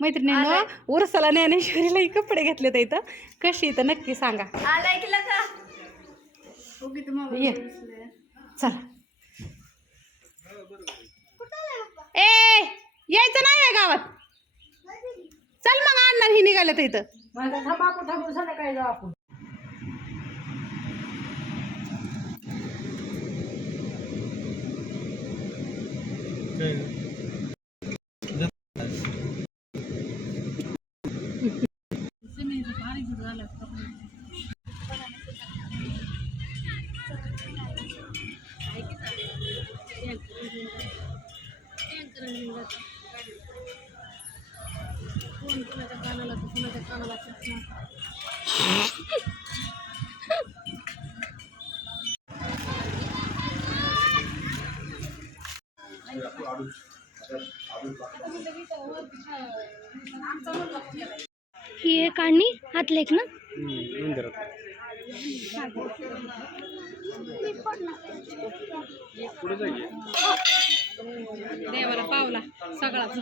मैत्रिणीनं उरसाला ज्ञानेश्वरीलाही कपडे घेतले तर इथं. कशी इथं? नक्की सांगा. आलाय की ये. चला. ए यायचं नाही आहे गावात. चल मग अण्णा ही निघालं तर इथं. माझा थांबा आपण थांबून संध्याकाळी जाऊ आपण ही एक आणि हातले एक ना? देवाला पावला सगळा तू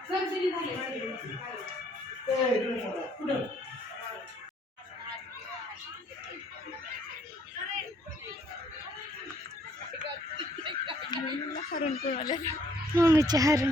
सबसिडी झाली मम्मीचे हरण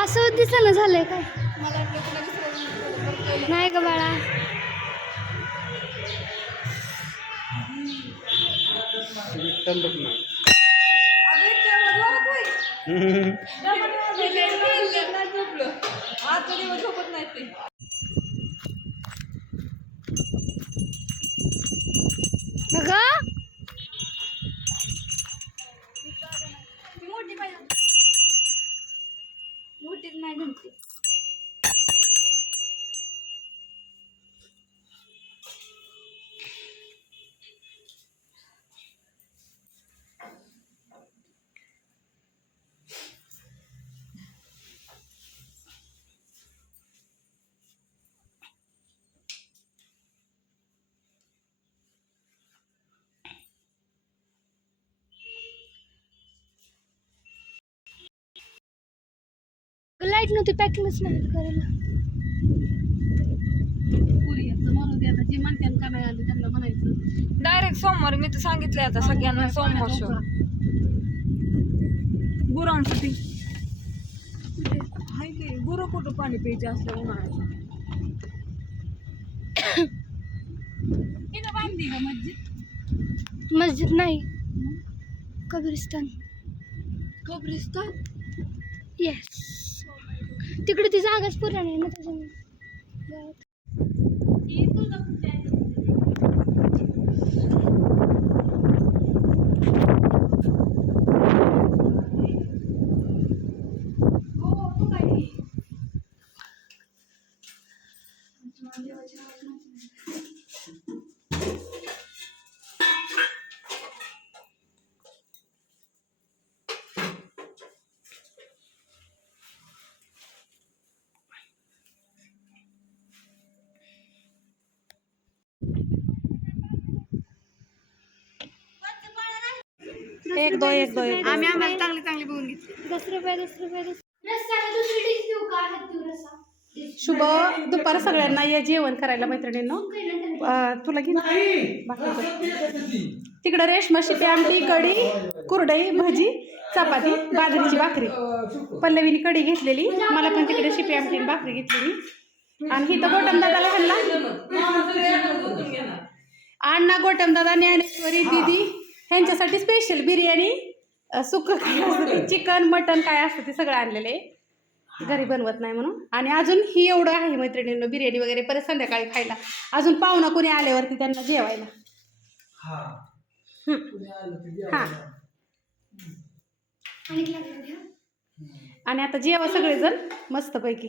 कासव दिसायला झालंय काय? नाही का बाळा. बघा लाइट नव्हती पॅकिंगच नाही करायला. डायरेक्ट सोमवार मी तर सांगितलंय आता सगळ्यांना सोमवार. शो गुरांसाठी हाय ते गुरं कुठं पाणी प्यायचे असलं उन्हाळ्याचं बांधली का मस्जिद? मस्जिद नाही. कब्रिस्तान. कब्रिस्तान? येस तिकडे ती जागाच पुरा नाही ना त्याच्यामुळे. एक दो एक दो एक आम्ही आम्हाला चांगली चांगली बघून घेतली. दस रुपये दस रुपये दस शुभ दुपार सगळ्यांना या जेवण करायला मैत्रिणींनो. तुला घे. तिकडं रेशमा शिपी आमटी कढी कुरडई भजी चपाती बाजरीची भाकरी. पल्लवीने कढी घेतलेली. मला पण तिकडे शिपी आमटीन भाकरी घेतलेली. आणि इथं गोटम दादाला हल्ला अण्णा गोटम दादा ज्ञानेश्वरी दिदी. ह्यांच्यासाठी स्पेशल बिर्याणी सुक काय असतं ते चिकन मटन काय असतं ते सगळं आणलेलं आहे. घरी बनवत नाही म्हणून. आणि अजून ही एवढं आहे मैत्रिणींना बिर्याणी वगैरे परत संध्याकाळी खायला. अजून पाहुणा कोणी आल्यावरती त्यांना जेवायला. हं. हां. आणि आता जेवा सगळेजण मस्तपैकी.